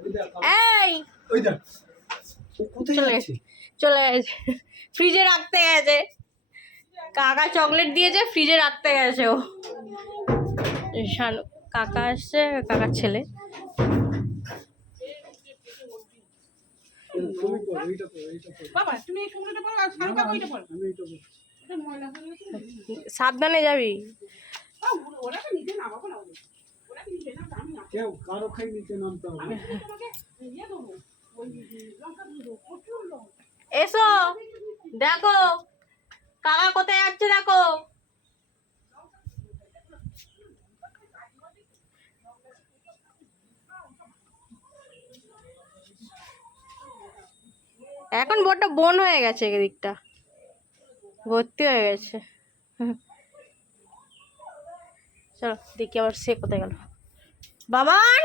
এই চলে গেছে, ফ্রিজে রাখতে গেছে। কাকা চকলেট দিয়েছে, ফ্রিজে রাখতে গেছে ও। কাকা আসছে, কাকার ছেলে। সাবধানে যাবি। এসো দেখো কাকা কোথায় যাচ্ছে, দেখো। এখন বড্ড বন হয়ে গেছে, এদিকটা ভর্তি হয়ে গেছে। চলো দেখি আবার সে কোথায় গেল। বাবান